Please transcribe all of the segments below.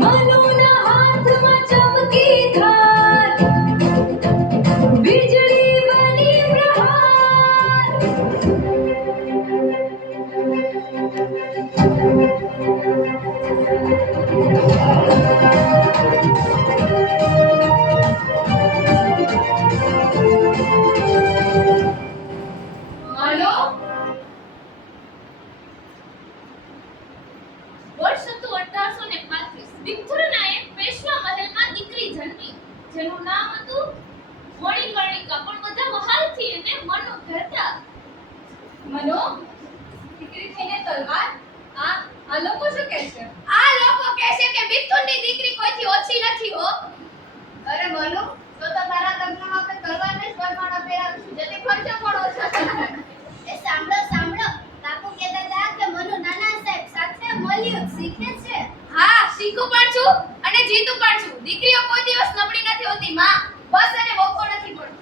મનુના હાથમાં ચમકી ધાર, વીજળી બની પ્રહાર. મનો વર્ષ હતું 1835. વિક્ટોરિયાના એક પેશવા મહેલમાં દીકરી જન્મી, જેનું નામ હતું મણિકર્ણિકા. પણ બધા વહાલથી એને મનો કહેતા. મનો, દીકરી થઈને તલવાર? આ લોકો શું કહે છે? આ લોકો કહે છે કે મિથુનની દીકરી કોઈથી ઓછી નથી હો. અરે મનો, તો તારા લગ્નમાં આપણે તલવારને જ વરમાળા પહેરાવીશું, જેથી ખર્ચો પણ ઓછો થાય. એ સાંભળો સાંભળો, બાપુ કહેતા હતા કે મનુ નાના સાહેબ સાથે મળ્યું શીખે છે. હા, શીખું પણ છું અને જીતું પણ છું. દીકરીઓ કોઈ દિવસ નબળી નથી હોતી માં, બસ એને મોકો નથી પડતો.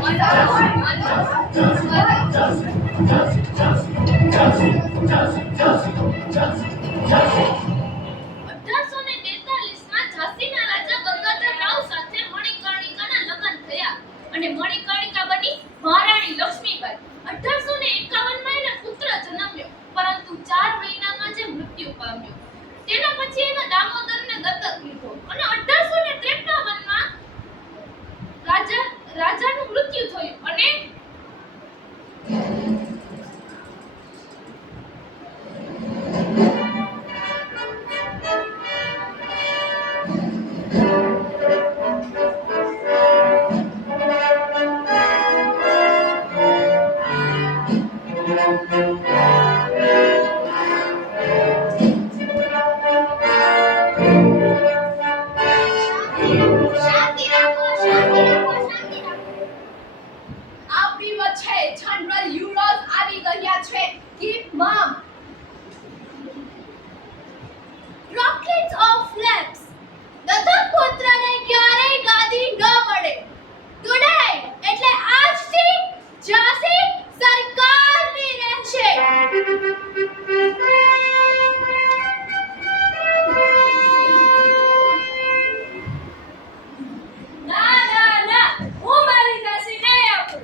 1843માં ઝાંસીના રાજા ગંગાધર રાવ સાથે મણિકર્ણિકાના લગ્ન થયા અને મણિકર્ણિકા બની મહારાણી લક્ષ્મીબાઈ. 1851માં એને પુત્ર જન્મ્યો, પરંતુ 4 મહિનામાં જ મૃત્યુ પામ્યો. તેના પછી એના દામોદરને દત્તક લીધો અને 1853માં રાજાનું મૃત્યુ થયું અને શાંતિ રાખો, શાંતિ રાખો, શાંતિ રાખો. આપણી વચ્ચે જનરલ યુરોઝ આવી ગયા છે. કીપ મમ. Rockets of ફ્લેમ્સ. દત્તકપુત્રને ક્યારેય ગાદી ન મળે. ટુડે એટલે આજથી ઝાંસી સરકારની રહેશે. ના ના ના, હું મારી ઝાંસી નહીં આપું.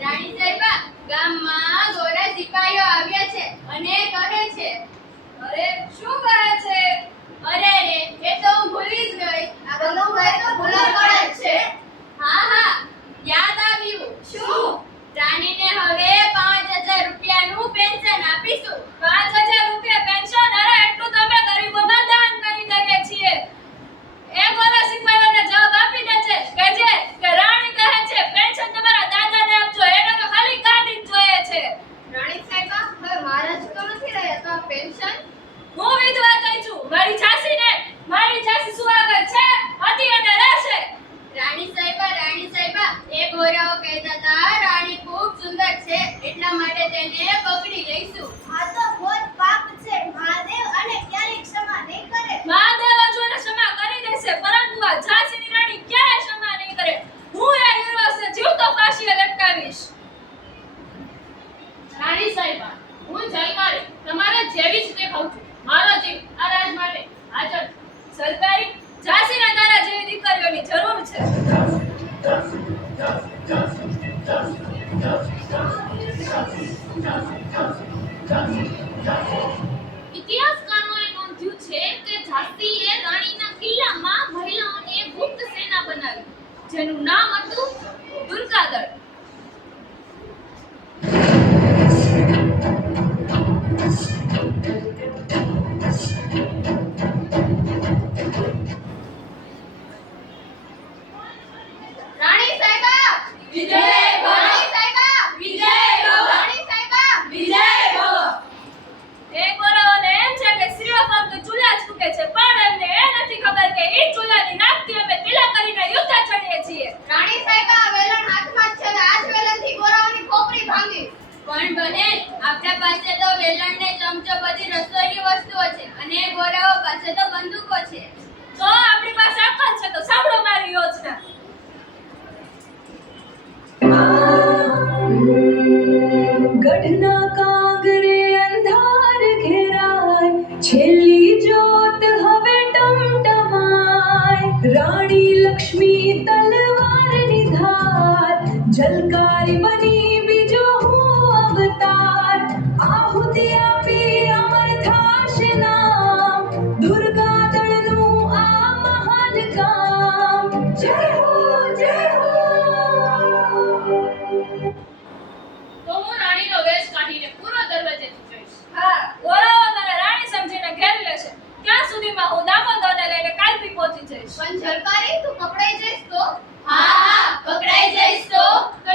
રાણી સાહેબા, ગામમાં ગોરા સિપાહીઓ આવ્યા છે અને કહે છે. અરે શું કહે છે? અરે રે, એ તો હું ભૂલી જ ગઈ. આ બધું હોય તો ભૂલો પડે જ છે. હા હા, યાદ આવ્યું. શું? રાણીને હવે 5000 રૂપિયાનું પેન્શન આપીશું. 5000 રૂપિયા પેન્શન? અરે એટલું તો અમે ગરીબોમાં દાન કરી દઈએ છીએ. એ ગોરા સિપાહીઓને જવાબ આપી દે છે કે રાણી કહે છે પેન્શન તમારા દાદાને આપજો, એને તો ખાલી ગાદી જ જોઈએ છે. રાણી સાહેબા, હવે મહારાજ તો નથી રહ્યા, તો આ પેન્શન? હું વિધવા થઈ છું. મારી ઝાંસી સુહાગર છે, હતી અને રહેશે. રાણી સાહેબા, એ ગોરાઓ કહેતા હતા રાણી ખૂબ સુંદર છે, એટલા માટે તેને પકડી લઈશું. આ તો મોટ પાપ છે. મહાદેવ અને ક્યારેય ક્ષમા નહીં કરે. મહાદેવ જ એને ક્ષમા કરી દેશે, પરંતુ આ ઝાંસીની રાણી ક્યારેય ક્ષમા નહીં કરે. હું એ યુરોઝને જીવતો ફાંસીએ લટકાવીશ. રાણી સાહેબા, હું જયમારી તમારા જેવી જ દેખાઉં છું. મારો જીવ આ રાજ માટે હાજર. સરકારી ઝાંસીના તારા જેવી દીકરીઓની જરૂર છે. ઇતિહાસકારોએ નોંધ્યું છે કે ઝાંસીએ રાણીના કિલ્લામાં મહિલાઓની એક ગુપ્ત સેના બનાવી, જેનું નામ હતું દુર્ગાદળ. રાણી સાહેબા, વિજય ભવ! રાણી સાહેબા, વિજય ભવ! રાણી સાહેબા. વિજય ભવ! એ ગોરાઓને એમ છે કે સ્ત્રીઓ ફક્ત ચૂલા જ ફૂંકે છે, પણ એમને એ નથી ખબર કે એ ચૂલાની નાકથી અમે તિલક કરીને યુદ્ધ ચડીએ છીએ. રાણી સાહેબા, વેલણ હાથમાં જ છે ને આ જ વેલણથી ગોરાઓની ખોપરી ભાંગી. પણ બહેન, આપણા પાસે તો વેલણ ને ચમચો બધી રસોઈની વસ્તુઓ છે અને ગોરાઓ પાસે તો બંદૂકો છે. તો આપણી પાસે અક્કલ છે, તો સાંભળો મારી યોજના. ગઢના કાંગરે અંધાર ઘેરાય, છેલ્લી જોત હવે ટમટમાય. રાણી લક્ષ્મી તલવારની ધાર, જલકારી બની બીજો હું અવતાર. આહુતિ આપી અમર થાશે નામ, દુર્ગા દળનું આ મહાન કામ. જય હો જય હો. તો હું રાણીનો વેશ કાઢીને પૂર્વ દરવાજેથી જઈશ. હા. ઓરાઓ મને રાણી સમજીને ઘેરી લેશે. ત્યાં સુધીમાં હું દામોદરને લઈને કાલપી પહોંચી જઈશ. પણ ઝરકારી તું પકડાઈ જઈશ તો? હા, પકડાઈ જઈશ તો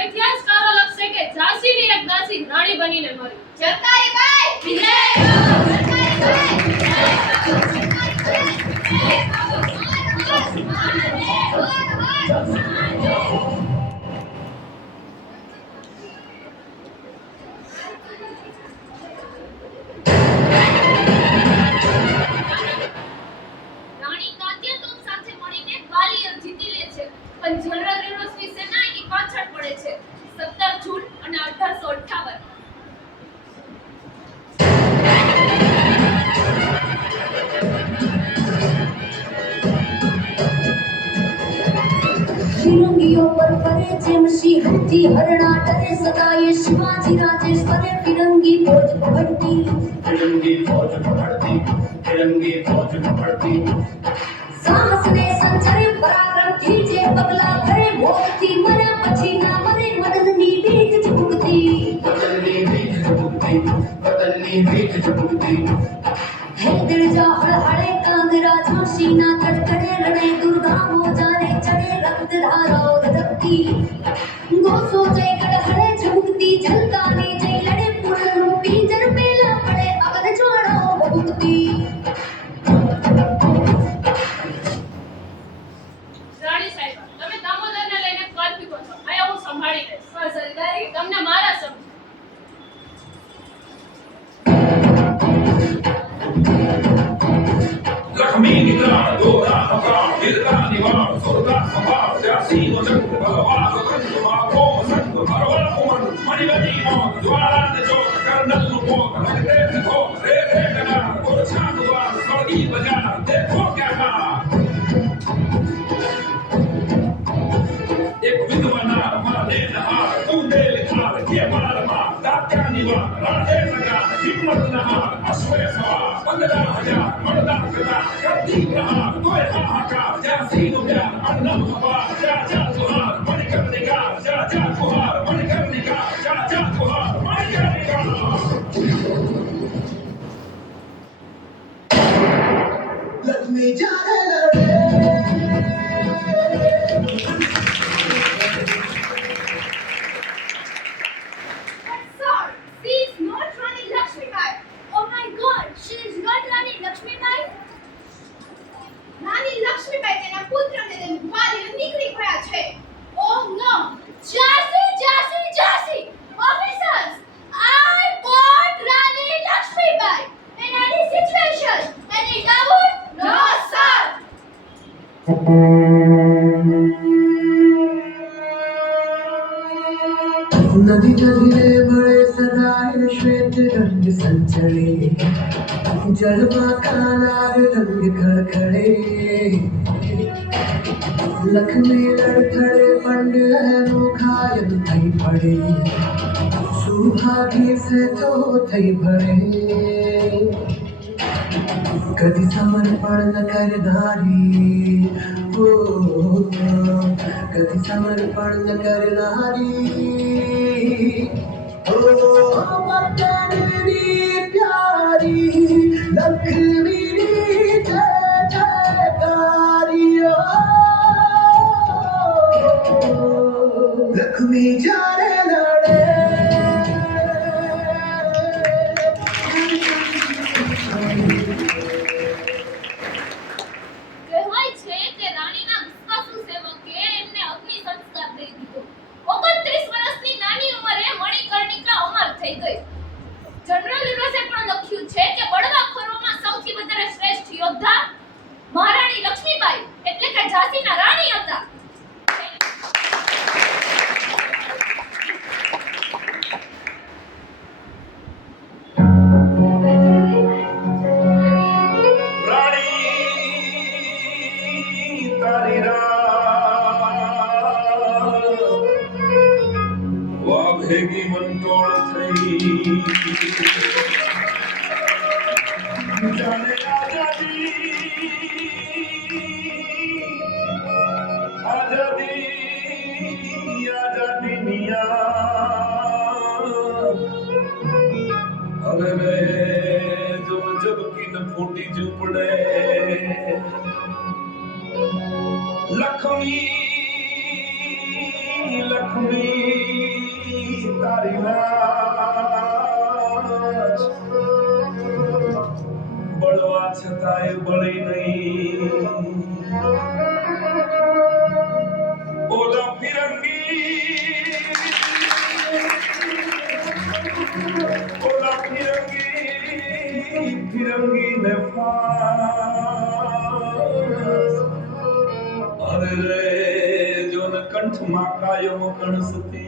ઇતિહાસકારો લખશે કે ઝાંસીની એક દાસી રાણી બનીને મરી. ઝરકારી બાઈ વિજય ઝરકારી બાઈ રાણી કાત્યતોપ સાથે મળીને ગ્વાલિયર જીતી લે છે, પણ જનરલ યુનિવર્સિટી સેના એની પાછળ પડે છે. 17 જૂન અને 1858. ફિરંગીઓ પર ફરે જેમ સિંહથી હરણા ડરે સદા, એ શિવાજી રાજે ફરે ફિરંગી ફોજ પકડતી. तिरंगी फौज पकड़ती, तिरंगी फौज पकड़ती. સાહસને સંચરે પરાક્રમથી જે પગલા ભરે, મોતથી મર્યા પછી ના મરે મદદની ભીખ ઝૂકતી. बदलनी बीज झुकती, बदलनी बीज झुकती. હે દિલજા હળહળે કાંગરા, ઝાંસીના કડકડે રડે દુર્ગા મોજાને ચડે રક્ત ધારાઓ ધધકતી. ગોસો જય કડહડે ઝબુકતી, ઝલકાની જય લડે પૂર્ણનું પિંજર પેલા પડે અગન જ્વાળાઓ ભભૂકતી. રાણી સાહેબા, તમે દામોદરને લઈને કાલપી પહોંચો. આયા હું સંભાળી લઈશ. પણ સરદારી તમને મારા સમજ. लक्ष्मी निद्राण दोरा नकार विरता निवार सुरता संभार जासी वचन भगवान कंठ माको संग भरवा कुमन मणिवती मोक ज्वाला ने जो करनल नु मोक लगते देखो रे रे कना गुरछा द्वार स्वर्गी बाजार देखो क्या कहा. एक विद्वानार माने नहार तूने लिखार के मार मार दात्या निवार राधे नगार हिम्मत नहार अश्वे सवार 15,000 मर्दान कदा करती प्रहार तोय हाहाकार जासी नु प्यार अन्नम अपार जा जा तुहार मणिकर्णिका जा जा तुहार मणिकर्णिका जा जा तुहार मणिकर्णिका. लक्ष्मी जाने लगे. But sir, she is not Rani Lakshmibai. Oh my God, she is not Rani Lakshmibai. રાની લક્ષ્મીબાઈ તેના પુત્રને લઈને ગ્વાલિયર નીકળી ગયા છે. Oh no, Jhansi, Jhansi, Jhansi. Officers, I want Rani Lakshmibai. In any situation, any doubt? No, sir. नदी नदीरे बड़े सदाए श्वेत रंग संचरे, जलवा कालार रंग खड़खड़े. लक्ष्मी लड़खड़े पंड एनो घायल थई पड़े, सुभागी से तो थई भरे. कदी समर्पण न करनारी, ओ कदी समर्पण न करनारी. ओ वतननी प्यारी लक्ष्मी जय जयकारी. ओ लक्ष्मी जाने लड़े. કહેવાય છે કે રાણીના વિશ્વાસુ સેવકે એમને અગ્નિ સંસ્કાર દઈ દીધો. 29 વર્ષની નાની ઉંમરે મણિકર્ણિકા અમર થઈ ગઈ. જનરલ યુનિવર્સે પણ લખ્યું છે કે બળવાખોરોમાં સૌથી વધારે શ્રેષ્ઠ યોદ્ધા મહારાણી લક્ષ્મીબાઈ એટલે કે ઝાંસીના રાણી હતા. ચાલુ થઈ જાણે આઝાદી મિયા હવે રે જો જબકી ન ફૂટી ઝૂપડે લખમી લખમી તારી લાશ બળવા છતાંય બળી નહીં ઓલા ફિરંગી ને ફાસ અરે રે જોન કંઠમાં કાયમ કણસતી